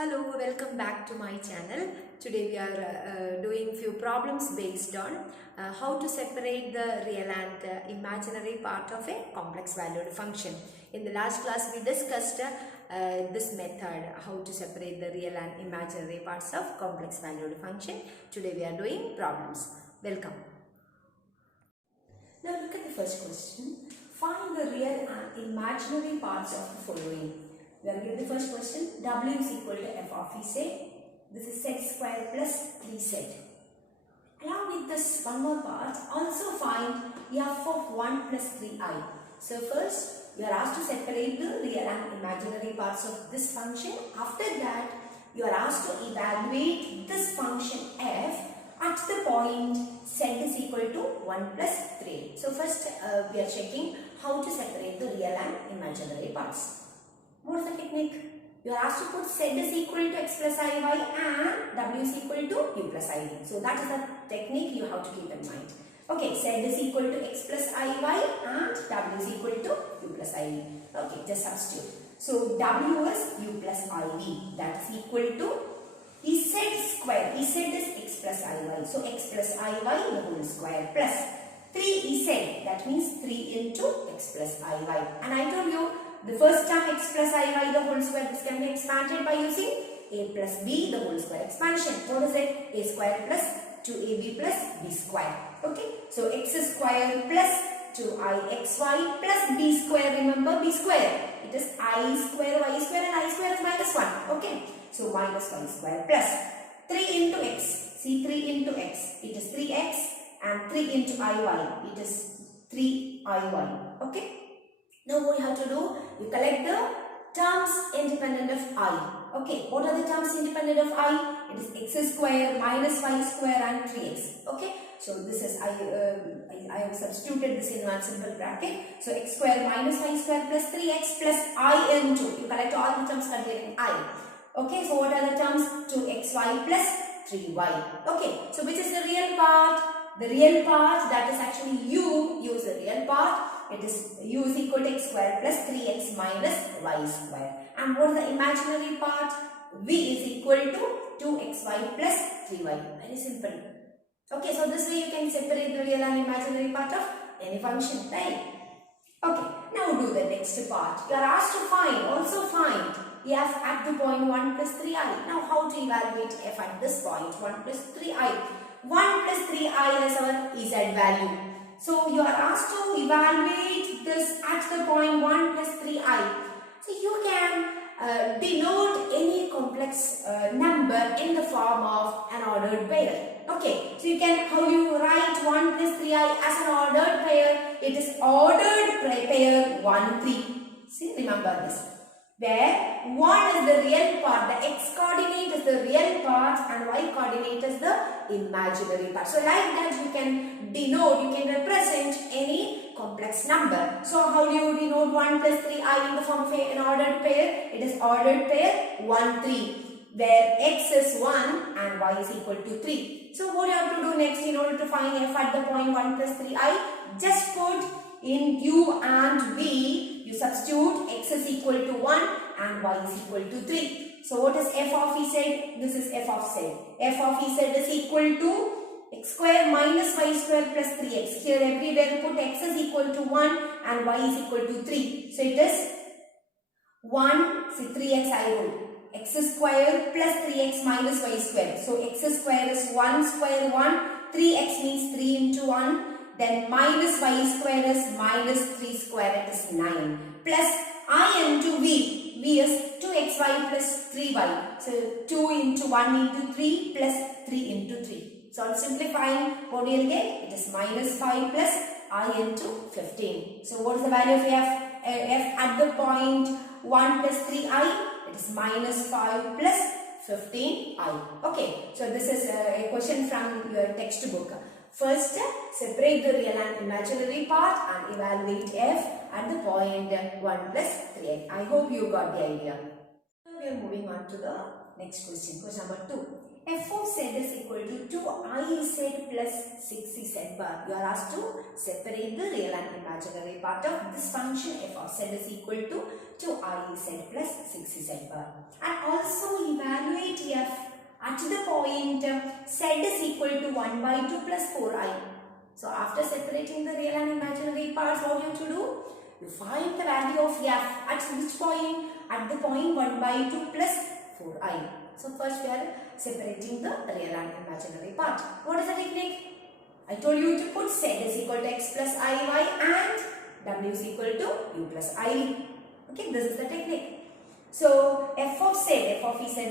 Hello, welcome back to my channel. Today we are doing few problems based on how to separate the real and imaginary part of a complex valued function. In the last class we discussed this method, how to separate the real and imaginary parts of complex valued function. Today we are doing problems. Welcome. Now look at the first question. Find the real and imaginary parts of the following. We are given the first question. W is equal to f of z. This is z square plus 3z. Along with this one more part, also find f of 1 plus 3i. So first, you are asked to separate the real and imaginary parts of this function. After that, you are asked to evaluate this function f at the point z is equal to 1 plus 3. So first, we are checking how to separate the real and imaginary parts. What is the technique? You are asked to put z is equal to x plus iy and w is equal to u plus id. So that is the technique you have to keep in mind. Okay, z is equal to x plus iy and w is equal to u plus id. Okay, just substitute. So w is u plus id, that is equal to z square. Z is x plus iy. So x plus iy the whole square plus 3z, that means 3 into x plus iy. And I told you, the first term x plus iy the whole square, this can be expanded by using a plus b the whole square expansion. What is it? A square plus 2ab plus b square. Okay. So x square plus 2ixy plus b square. Remember b square. It is I square y square and I square is minus 1. Okay. So minus y square plus 3 into x. See 3 into x. It is 3x and 3 into iy. It is 3iy. Okay. Now what you have to do? You collect the terms independent of I. Okay, what are the terms independent of I? It is x square minus y square and 3x. Okay, so this is I have substituted this in one simple bracket. So x square minus y square plus 3x plus I into. You collect all the terms containing I. Okay, so what are the terms? 2xy plus 3y. Okay, so which is the real part? The real part, that is actually u. U is the real part. It is u is equal to x square plus 3x minus y square. And what is the imaginary part? V is equal to 2xy plus 3y. Very simple. Okay, so this way you can separate the real and imaginary part of any function, right? Okay, now do the next part. You are asked to also find f at the point 1 plus 3i. Now how to evaluate f at this point 1 plus 3i? 1 plus 3i is our z value. So you are asked to evaluate this at the point 1 plus 3i. So you can denote any complex number in the form of an ordered pair. Okay, so you can, how you write 1 plus 3i as an ordered pair? It is ordered pair 1, 3. See, remember this. Where 1 is the real part, the x coordinate is the real part and y coordinate is the imaginary part. So like that you can denote, you can represent any complex number. So how do you denote 1 plus 3i in the form of an ordered pair? It is ordered pair 1, 3, where x is 1 and y is equal to 3. So what you have to do next in order to find f at the point 1 plus 3i? Just put in u and v, you substitute x is equal to 1 and y is equal to 3. So what is f of z? This is f of z. f of z is equal to x square minus y square plus 3x. Here everywhere put x is equal to 1 and y is equal to 3. So it is 1, see 3x I wrote. X square plus 3x minus y square. So x square is 1 square 1. 3x means 3 into 1. Then minus y square is minus 3 square, it is 9. Plus I into v. V is 2xy plus 3y. So 2 into 1 into 3 plus 3 into 3. So on simplifying, what do you get? It is minus 5 plus I into 15. So what is the value of f? F at the point 1 plus 3i? It is minus 5 plus 15i. Okay, so this is a question from your textbook. First, separate the real and imaginary part and evaluate f at the point 1 plus 3i. I hope you got the idea. Now we are moving on to the next question. Question number 2. f of z is equal to 2iz plus 6z bar. You are asked to separate the real and imaginary part of this function. F of z is equal to 2iz plus 6z bar. And also evaluate equal to 1 by 2 plus 4i. So after separating the real and imaginary parts, what you have to do? You find the value of f at which point? At the point 1 by 2 plus 4i. So first we are separating the real and imaginary part. What is the technique? I told you to put z is equal to x plus iy and w is equal to u plus iv. Okay, this is the technique. So f of z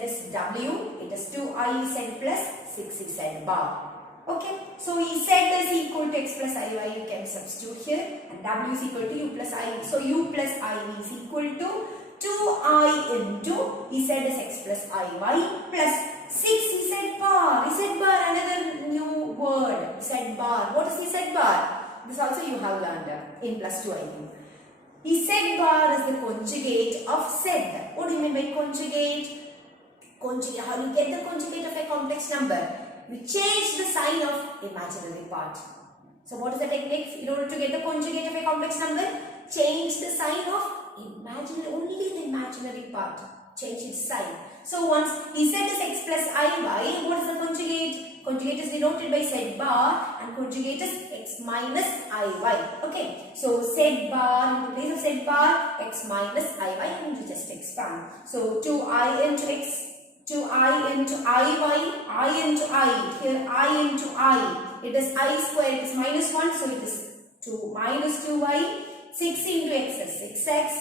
is w, it is 2iz plus 6z bar. Okay, so z is equal to x plus iy, you can substitute here, and w is equal to u plus iv. So u plus iv is equal to 2i into z is x plus iy plus 6z bar. Z bar, another new word, z bar. What is z bar? This also you have learned in plus 2 I think. Z bar is the conjugate of z. What do you mean by conjugate? Conjugate, how do you get the conjugate of a complex number? We change the sign of imaginary part. So what is the technique in order to get the conjugate of a complex number? Change the sign of imaginary, only the imaginary part. Change its sign. So once z is x plus iy, what is the conjugate? Conjugate is denoted by z bar and conjugate is x minus iy. Okay, so z bar, in the place of z bar, x minus iy, and you just expand. So 2i into x, 2i into iy, I into I, here I into I, it is I square, it is minus 1, so it is 2 minus 2y, 6 into x is 6x,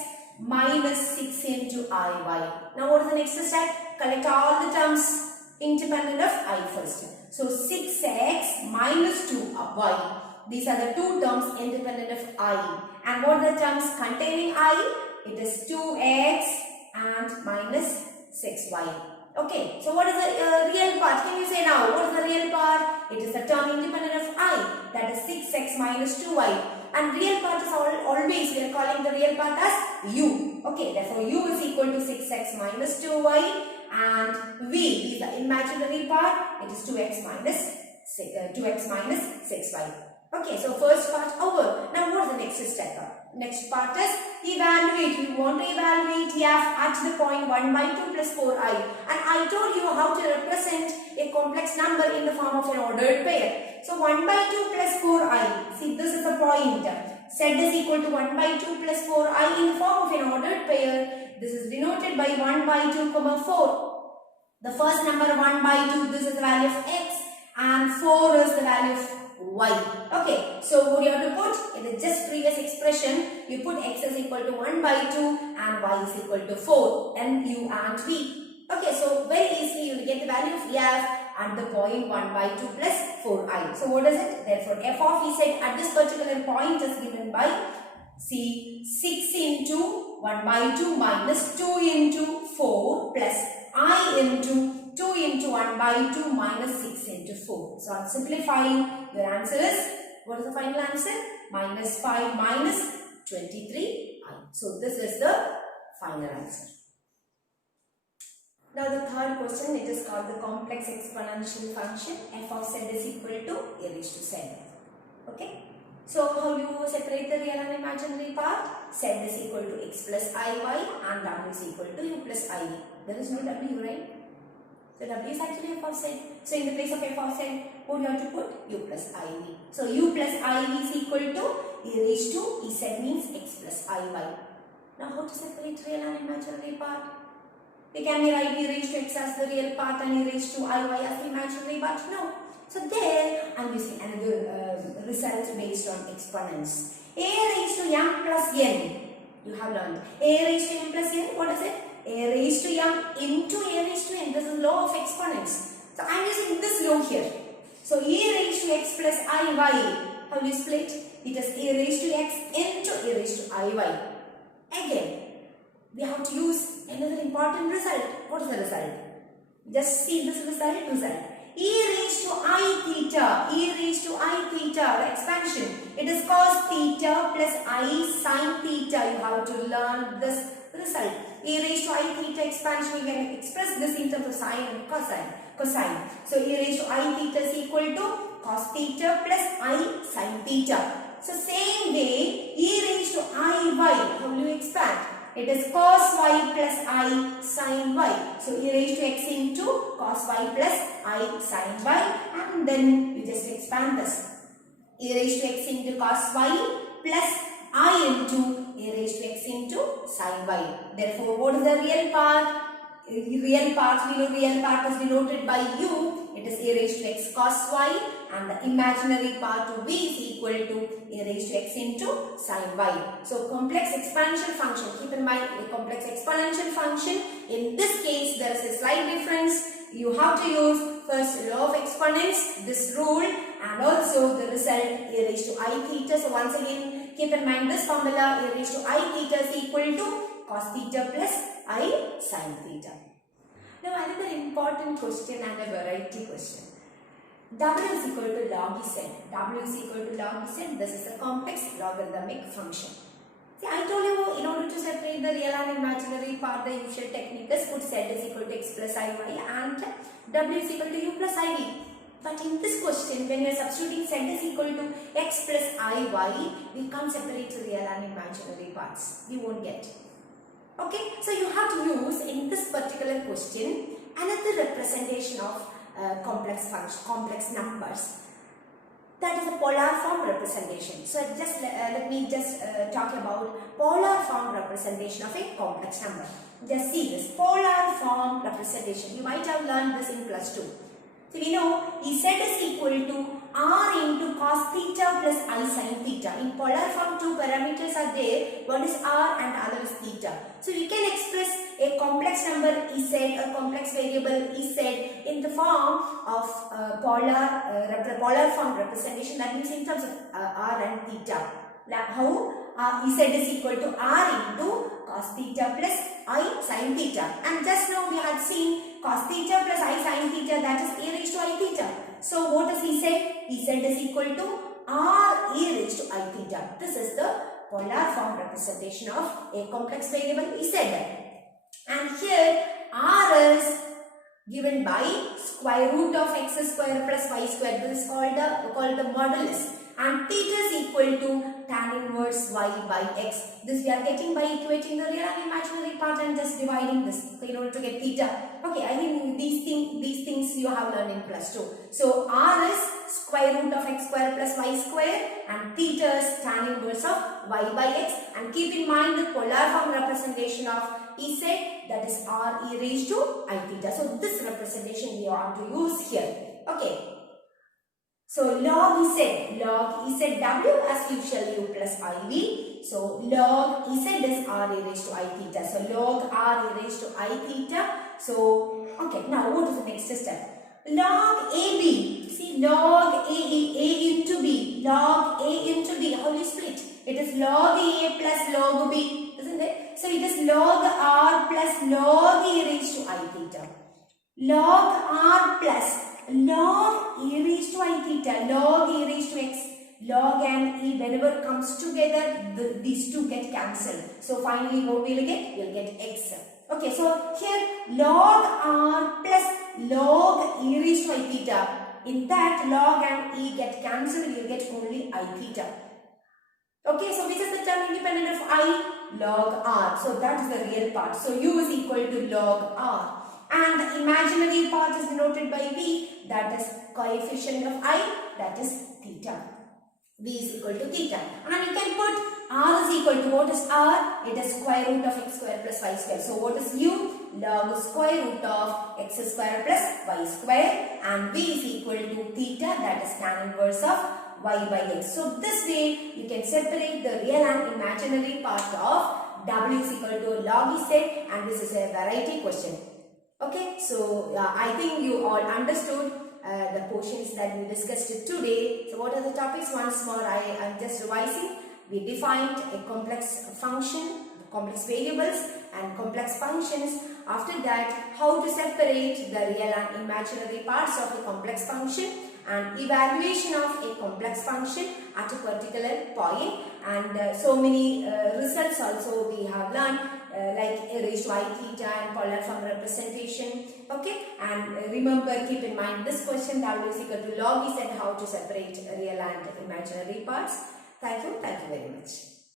minus 6 into iy. Now what is the next step? Collect all the terms independent of I first. So 6x minus 2y. These are the two terms independent of I. And what are the terms containing I? It is 2x and minus 6y. Okay, so what is the real part? Can you say now? What is the real part? It is the term independent of I. That is 6x minus 2y. And real part is always, we are calling the real part as u. Okay, therefore u is equal to 6x minus 2y. And v is the imaginary part. It is 2x minus 6y. Okay, so first part over. Now what is the next step? Next part is evaluate. We want to evaluate f at the point 1 by 2 plus 4i. And I told you how to represent a complex number in the form of an ordered pair. So 1 by 2 plus 4i. See, this is the point. Z is equal to 1 by 2 plus 4i in the form of an ordered pair. This is denoted by 1 by 2, 4. The first number 1 by 2, this is the value of x, and 4 is the value of y. Okay, so what you have to put in the just previous expression, you put x is equal to 1 by 2 and y is equal to 4, then u and v. Okay, so very easily you will get the value of f at the point 1 by 2 plus 4i. So what is it? Therefore, f of z at this particular point is given by, see, 6 into 1 by 2 minus 2 into 4 plus I into 2 into 1 by 2 minus 6 into 4. So on simplifying, your answer is, what is the final answer? Minus 5 minus 23i. So this is the final answer. Now the third question, it is called the complex exponential function f of z is equal to a raised to z. Okay. So how you separate the real and imaginary part? Z is equal to x plus iy and w is equal to u plus iv. There is no w, right? So w is actually f of z. So in the place of f of z, what do you have to put? U plus iv. So u plus iv is equal to e raised to z means x plus iy. Now how to separate real and imaginary part? We can write e raised to x as the real part and e raised to iy as the imaginary part? No. So there I am using another result based on exponents. A raised to m plus n. You have learned. A raised to m plus n. What is it? A raised to m into a raised to n. This is law of exponents. So I am using this law here. So e raised to x plus iy. How do you split? It is a raised to x into a raised to iy. Again, we have to use another important result. What is the result? Just see this result. E raised to I theta, e raised to I theta, the expansion. It is cos theta plus I sin theta. You have to learn this result. E raised to I theta expansion, we can express this in terms of sine and cosine. So e raised to I theta is equal to cos theta plus I sin theta. So same way, e raised to iy, how will you expand? It is cos y plus I sin y. So e raised to x into cos y plus I sin y, and then you just expand this. E raised to x into cos y plus I into e raised to x into sin y. Therefore, what is the real part? Real part, we know real part is denoted by u. It is e raised to x cos y, and the imaginary part of v is equal to e raised to x into sin y. So, complex exponential function, keep in mind a complex exponential function. In this case, there is a slight difference. You have to use first law of exponents, this rule, and also the result e raised to I theta. So, once again, keep in mind this formula, e raised to I theta is equal to cos theta plus I sin theta. Now, another important question and a variety question. W is equal to log Z. W is equal to log Z. This is a complex logarithmic function. See, I told you in order to separate the real and imaginary part, the usual technique is put Z is equal to x plus iy and W is equal to u plus iv. But in this question, when you are substituting Z is equal to x plus iy, we can't separate the real and imaginary parts. We won't get. Okay, so you have to use in this particular question another representation of complex numbers. That is a polar form representation. So just let me talk about polar form representation of a complex number. Just see this polar form representation. You might have learned this in +2. So we know Z is equal to r into cos theta plus I sin theta. In polar form, two parameters are there. One is r and other is theta. So we can express a complex number Z, a complex variable Z, in the form of polar form representation. That means in terms of r and theta. How? Z is equal to r into cos theta plus I sin theta. And just now we had seen cos theta plus I sin theta, that is e raised to I theta. So what is Z? Z is equal to r e raised to I theta. This is the polar form representation of a complex variable Z. And here r is given by square root of x square plus y square. This is called the modulus. And theta is equal to tan inverse y by x. This we are getting by equating the real and imaginary part and just dividing this in order to get theta. Okay, I think these things you have learned in +2. So r is square root of x square plus y square, and theta is tan inverse of y by x. And keep in mind the polar form representation of Z, that is r e raised to I theta. So this representation we want to use here. Okay. So log ZW as usual u plus iv. So log Z is r e raised to I theta. So log r e raised to I theta. So okay, now what is the next step? Log AB. See, log A into B. Log A into B. How do you split? It is log A plus log B, isn't it? So it is log r plus log e raised to I theta. Log r plus log e raised to I theta, log e raised to x, log and e, whenever comes together, these two get cancelled. So finally what will you get? You will get x. Okay, so here log r plus log e raised to I theta. In that log and e get cancelled, you will get only I theta. Okay, so which is the term independent of I? Log r. So that is the real part. So u is equal to log r. And the imaginary part is denoted by v, that is coefficient of I, that is theta. V is equal to theta. And you can put r is equal to, what is r? It is square root of x square plus y square. So what is u? Log square root of x square plus y square. And v is equal to theta, that is tan inverse of y by x. So this way you can separate the real and imaginary part of w is equal to log Z, and this is a variety question. Okay, so I think you all understood the portions that we discussed today. So what are the topics? Once more I am just revising. We defined a complex function, complex variables and complex functions. After that, how to separate the real and imaginary parts of a complex function, and evaluation of a complex function at a particular point, and so many results also we have learned, like e raised to I theta and polar form representation. Okay, and remember, keep in mind this question, W is equal to log Z, and how to separate real and imaginary parts. Thank you very much.